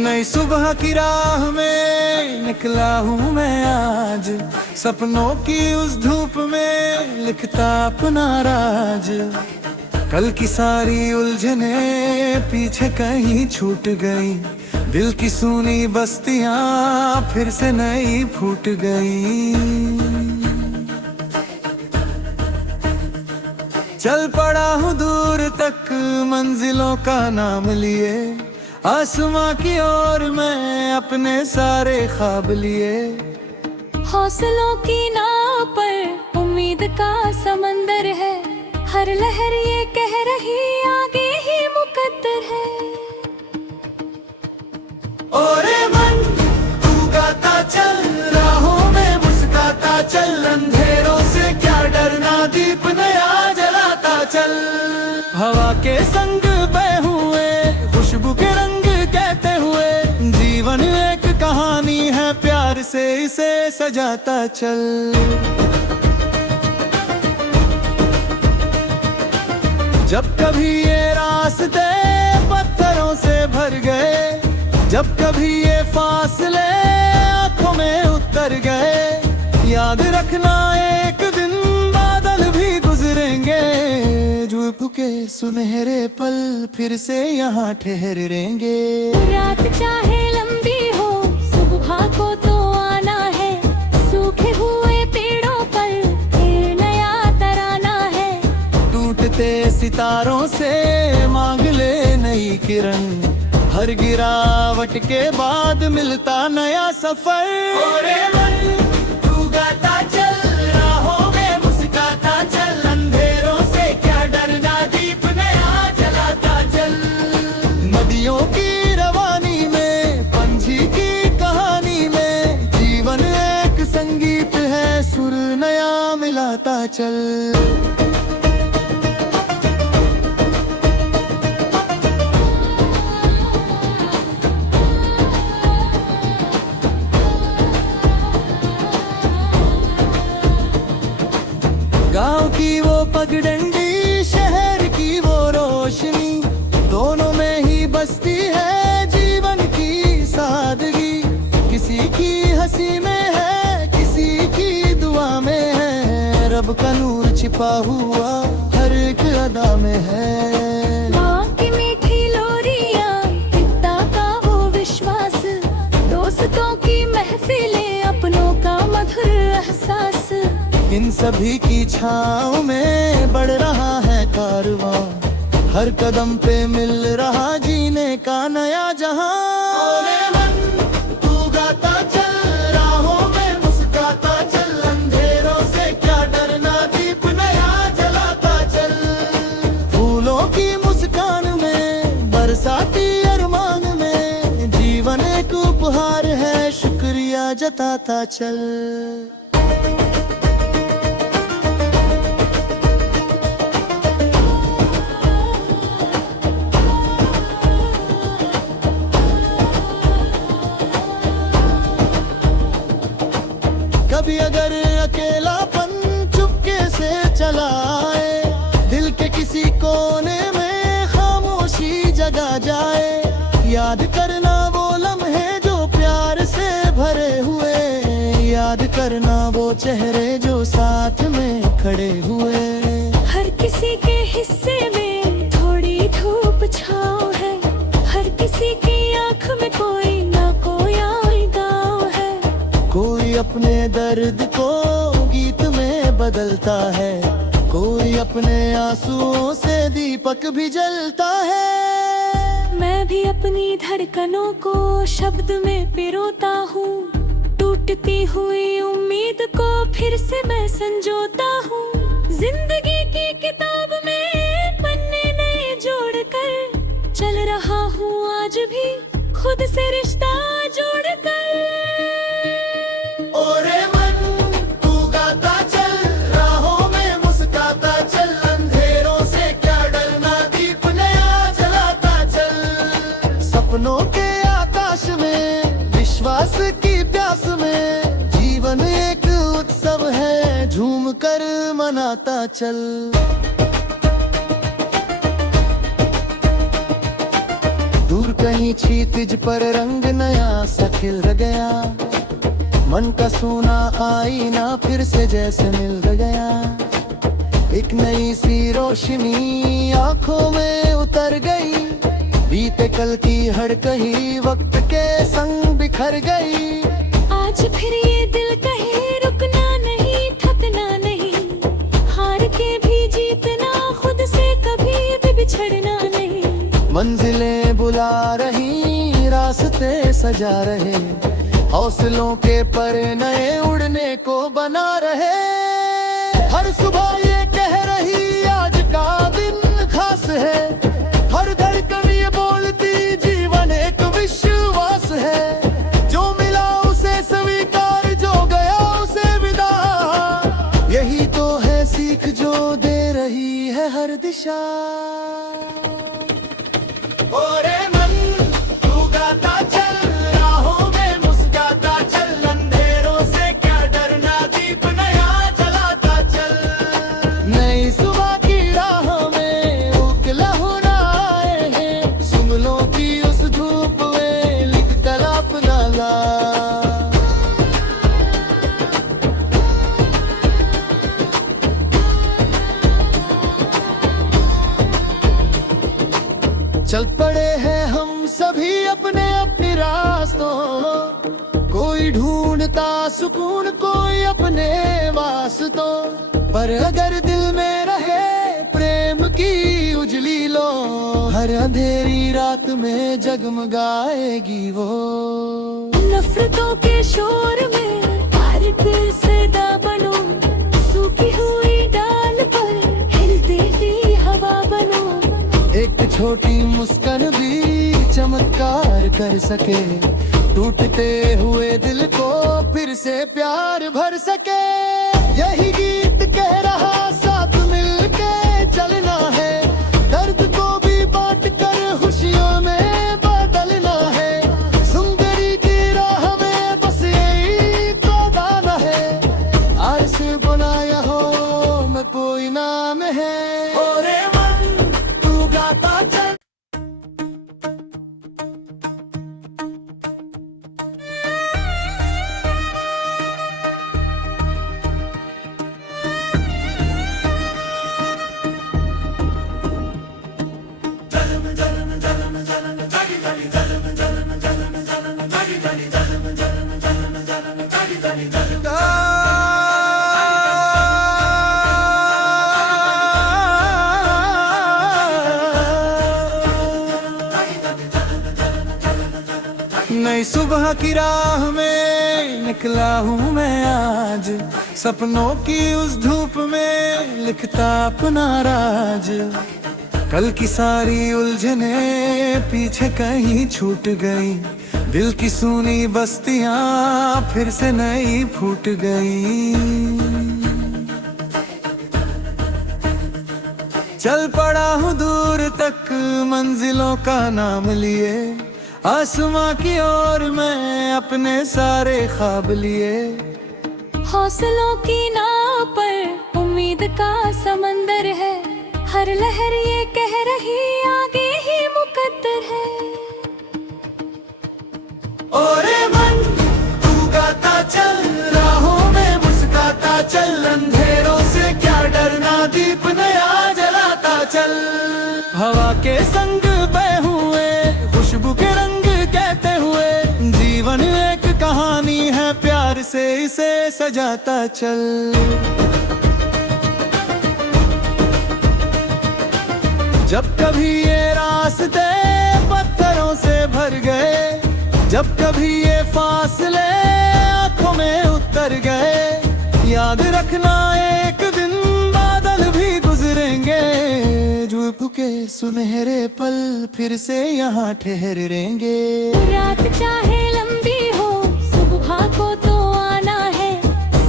नई सुबह की राह में निकला हूँ मैं आज, सपनों की उस धूप में लिखता अपना राज। कल की सारी उलझने पीछे कहीं छूट गई, दिल की सूनी बस्तियां फिर से नई फूट गई। चल पड़ा हूँ दूर तक मंजिलों का नाम लिए, आसमां की ओर मैं अपने सारे ख्वाब लिए। हौसलों की नाव पर उम्मीद का समंदर है, हर लहर ये कह रही आगे ही मुकद्दर है। ओरे मन तू गाता चल, राहों में मुस्काता चल, अंधेरों से क्या डरना, दीप नया जलाता चल। हवा के संग बह हुए खुशबू के रंग कहते हुए, जीवन एक कहानी है, प्यार से इसे सजाता चल। जब कभी ये रास्ते पत्थरों से भर गए, जब कभी ये फासले आंखों में उतर गए, याद रखना एक दिन बादल भी गुजरेंगे, धूप के सुनहरे पल फिर से यहाँ ठहरेंगे। रात चाहे लंबी हो सुबह को तो आना है, सूखे हुए पेड़ों पर फिर नया तराना है। टूटते सितारों से मांग ले नई किरण, हर गिरावट के बाद मिलता नया सफर। ओरे मन तू गाता चल, राहों में मुस्काता चल, अंधेरों से क्या डरना, दीप नया जलाता चल। नदियों की रवानी में, पंछी की कहानी में, जीवन एक संगीत है, सुर नया मिलाता चल। गांव की वो पगडंडी, शहर की वो रोशनी, दोनों में ही बसती है जीवन की सादगी। किसी की हंसी में है, किसी की दुआ में है, रब का नूर छिपा हुआ हर एक अदा में है। माँ की मीठी लोरियां, पिता का वो विश्वास, दोस्तों की महफिलें, अपनों का मधुर एहसास, इन सभी की छाँव में बढ़ रहा है कारवां, हर कदम पे मिल रहा जीने का नया जहां। ओरे मन तू गाता चल, राहों में मुस्काता चल, अंधेरों से क्या डरना, दीप नया जलाता चल। फूलों की मुस्कान में, बरसाती अरमान में, जीवन एक उपहार है, शुक्रिया जताता चल। कभी अगर अकेलापन चुपके से चला आए, दिल के किसी कोने में खामोशी जगा जाए, याद करना वो लम्हे जो प्यार से भरे हुए, याद करना वो चेहरे जो साथ में खड़े हुए। हर किसी के हिस्से में थोड़ी धूप छाँव है, हर किसी की आँख में कोई ना कोई गाँव है। कोई अपने दर्द को गीत में बदलता है, कोई अपने आंसुओं से दीपक भी जलता है। मैं भी अपनी धड़कनों को शब्द में पिरोता हूँ, टूटती हुई उम्मीद को फिर से मैं संजोता हूँ। जिंदगी की किताब में पन्ने नए जोड़कर चल रहा हूँ आज भी खुद से रिश्ता जोड़कर। ओरे मन तू गाता चल, राहों में मुस्काता चल, अंधेरों से क्या डरना, दीप नया जलाता चल। सपनों के आकाश में, विश्वास की प्यास में, जीवन एक उत्सव है, झूम कर मनाता चल। दूर कहीं क्षितिज पर रंग नया सा खिल गया, मन का सोना आईना फिर से जैसे मिल गया। एक नई सी रोशनी आंखों में उतर गई, बीते कल की हड़कही वक्त के संग बिखर गई। आज फिर ये दिल कहे रुकना नहीं, थकना नहीं, हार के भी जीतना, खुद से कभी भी बिछड़ना नहीं। मंजिलें बुला रही, रास्ते सजा रहे, हौसलों के पर नए उड़ने को बना रहे। हर सुबह ये कह रही आज का दिन खास है, हर धड़कन ये बोलती जीवन एक विश्वास है। जो मिला उसे स्वीकार, जो गया उसे विदा, यही तो है सीख जो दे रही है हर दिशा। ओरे मन तू गाता चल, राहों में मुस्कुराता चल, अंधेरों से क्या डरना, दीप नया जलाता चल। नई सुबह की राहों में उगला होना आए हैं, सुमलों की उस धूप में लिख कर अपना ला। चल पड़े हैं हम सभी अपने अपने रास्तों, कोई ढूंढता सुकून, कोई अपने वास्तों। पर अगर दिल में रहे प्रेम की उजली लो, हर अंधेरी रात में जगमगाएगी वो। नफरतों के शोर में तारक सदा बनो, सूखी हुई डाल पर हिलती हुई हवा बनो। एक छोटी मुस्कान भी चमत्कार कर सके, टूटते हुए दिल को फिर से प्यार भर सके। यही गीत कह रहा साथ मिलके चलना है, दर्द को भी बांट कर खुशियों में बदलना है। सुंदरी की राह में बस यही तो दाना है, आज से बनाया हो मैं कोई नाम है। ओरे मन तू गाता चल। नई सुबह की राह में निकला हूँ मैं आज, सपनों की उस धूप में लिखता अपना राज। कल की सारी उलझने पीछे कहीं छूट गई, दिल की सूनी बस्तियां फिर से नई फूट गई। चल पड़ा हूँ दूर तक मंजिलों का नाम लिए, आसमां की ओर मैं अपने सारे ख्वाब लिए। हौसलों की नाव पर उम्मीद का समंदर है, हर लहर ये कह रही आगे ही मुकद्दर है। ओरे मन तू गाता चल, राहों में मुस्कुराता चल, अंधेरों से क्या डरना, दीप नया जलाता चल। हवा के संग बह हुए खुशबू के रंग कहते हुए, जीवन एक कहानी है, प्यार से इसे सजाता चल। जब कभी ये रास्ते पत्थरों से भर गए, जब कभी ये फासले आंखों में उतर गए, याद रखना एक दिन बादल भी गुजरेंगे, धूप के सुनहरे पल फिर से यहाँ ठहरेंगे। रात चाहे लंबी हो सुबह को तो आना है,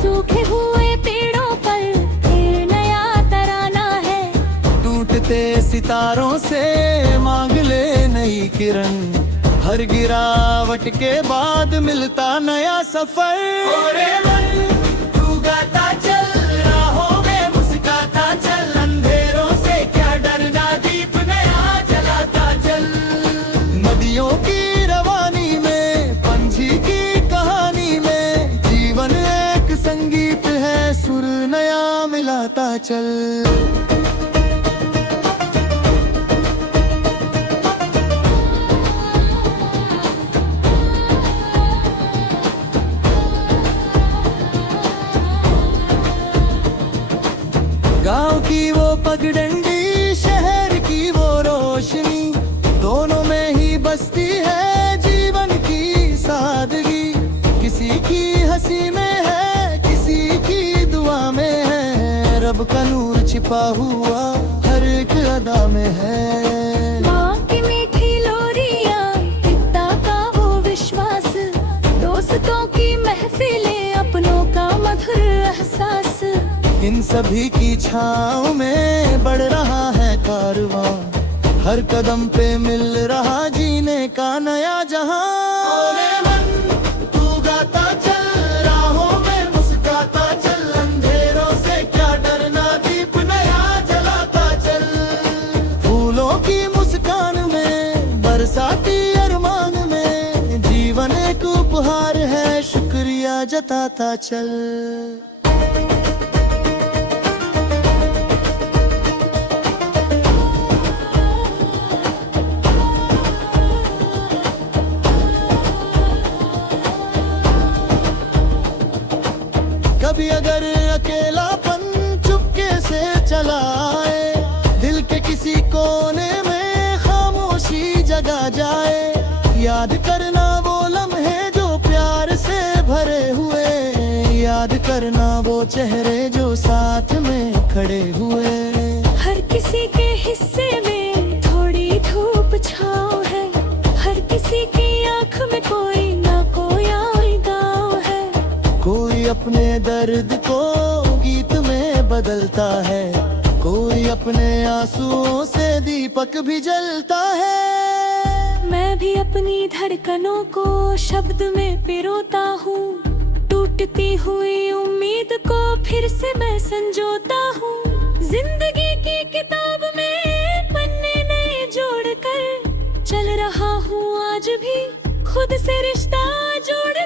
सूखे हुए पेड़ों पर फिर नया तराना है। टूटते सितारों से मांग ले नई किरण, हर गिरावट के बाद मिलता नया सफर। ओरे मन तू गाता चल, राहों में मुस्कुराता चल, अंधेरों से क्या डरना, दीप नया जलाता चल। नदियों चल। गांव की वो पगडंडी, शहर की वो रोशनी, दोनों में ही बसती है जीवन की सादगी। किसी की हंसी में है, किसी की दुआ में है, रब का नूर छिपा हुआ हर एक अदा में है। माँ की मीठी लोरियां, पिता का वो विश्वास, दोस्तों की महफिलें, अपनों का मधुर एहसास, इन सभी की छाँव में बढ़ रहा है कारवां, हर कदम पे मिल रहा जीने का नया जहां। ओरे मन तू गाता चल, राहों में मुस्काता चल, अंधेरों से क्या डरना, दीप नया जलाता चल। फूलों की मुस्कान में, बरसाती अरमान में, जीवन एक उपहार है, शुक्रिया जताता चल। कभी अगर अकेलापन चुपके से चला आए, दिल के किसी कोने में खामोशी जगा जाए, याद करना वो लम्हे जो प्यार से भरे हुए, याद करना वो चेहरे जो साथ में खड़े हुए। हर किसी के हिस्से में थोड़ी धूप छाँव है, हर किसी की आँख में कोई ना कोई गाँव है। कोई अपने दर्द को गीत में बदलता है, कोई अपने आंसुओं से दीपक भी जलता है। मैं भी अपनी धड़कनों को शब्द में पिरोता हूँ, टूटती हुई उम्मीद को फिर से मैं संजोता हूँ। जिंदगी की किताब में पन्ने नए जोड़कर चल रहा हूँ आज भी खुद से रिश्ता जोड़